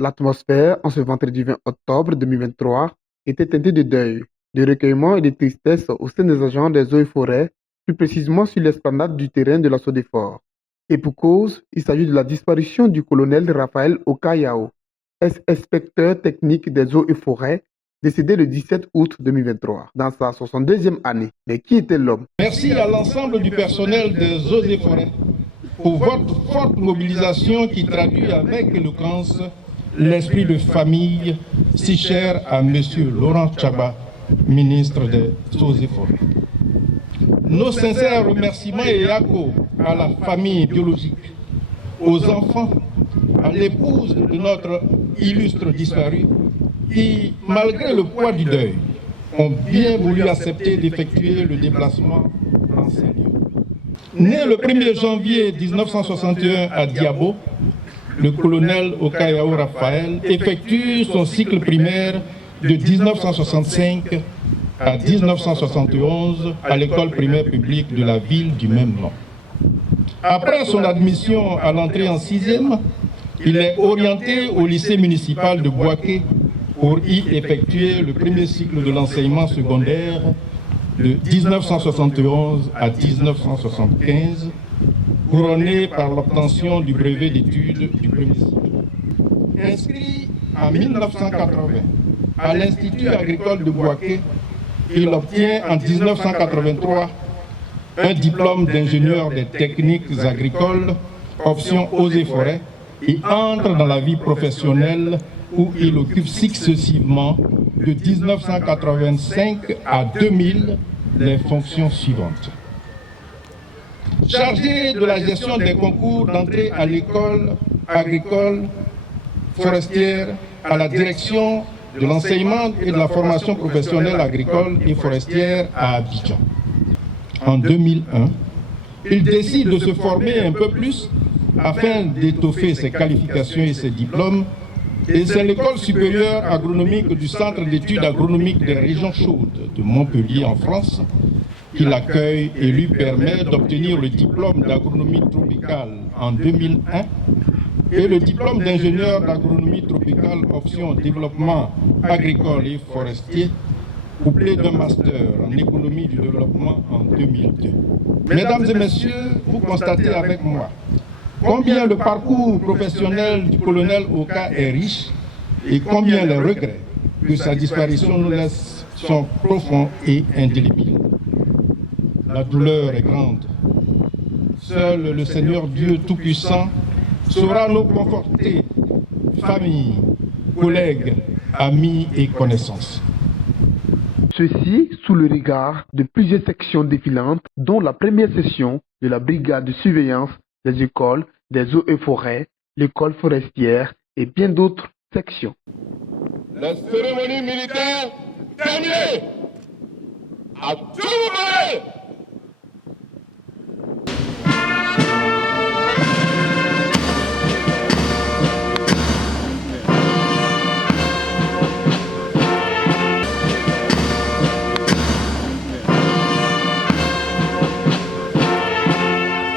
L'atmosphère, en ce vendredi 20 octobre 2023, était teintée de deuil, de recueillement et de tristesse au sein des agents des eaux et forêts, plus précisément sur l'esplanade du terrain de la Sodefort. Et pour cause, il s'agit de la disparition du colonel Raphaël Okayao, ex-inspecteur technique des eaux et forêts, décédé le 17 août 2023, dans sa 62e année. Mais qui était l'homme? Merci à l'ensemble du personnel des eaux et forêts pour votre forte mobilisation qui traduit avec éloquence l'esprit de famille si cher à M. Laurent Tchaba, ministre des Eaux et Forêts. Nos sincères remerciements et échos à la famille biologique, aux enfants, à l'épouse de notre illustre disparu, qui, malgré le poids du deuil, ont bien voulu accepter d'effectuer le déplacement dans ces lieux. Né le 1er janvier 1961 à Diabo, le colonel Okayao Raphaël effectue son cycle primaire de 1965 à 1971 à l'école primaire publique de la ville du même nom. Après son admission à l'entrée en 6e, il est orienté au lycée municipal de Bouaké pour y effectuer le premier cycle de l'enseignement secondaire de 1971 à 1975, couronné par l'obtention du brevet d'études du premier cycle. Inscrit en 1980 à l'Institut agricole de Bouaké, il obtient en 1983 un diplôme d'ingénieur des techniques agricoles, option eaux et forêts, et entre dans la vie professionnelle où il occupe successivement de 1985 à 2000 les fonctions suivantes. Chargé de la gestion des concours d'entrée à l'école agricole forestière, à la direction de l'enseignement et de la formation professionnelle agricole et forestière à Abidjan. En 2001, il décide de se former un peu plus afin d'étoffer ses qualifications et ses diplômes, et c'est l'école supérieure agronomique du Centre d'études agronomiques des régions chaudes de Montpellier en France qui l'accueille et lui permet d'obtenir le diplôme d'agronomie tropicale en 2001 et le diplôme d'ingénieur d'agronomie tropicale option développement agricole et forestier, couplé d'un master en économie du développement en 2002. Mesdames et messieurs, vous constatez avec moi combien le parcours professionnel du colonel Oka est riche et combien les regrets que sa disparition nous laisse sont profonds et indélébiles. La douleur est grande. Seul le Seigneur Dieu Tout-Puissant saura nous conforter, famille, collègues, amis et connaissances. Ceci sous le regard de plusieurs sections défilantes, dont la première session de la brigade de surveillance des écoles, des eaux et forêts, l'école forestière et bien d'autres sections. La cérémonie militaire terminée. À tout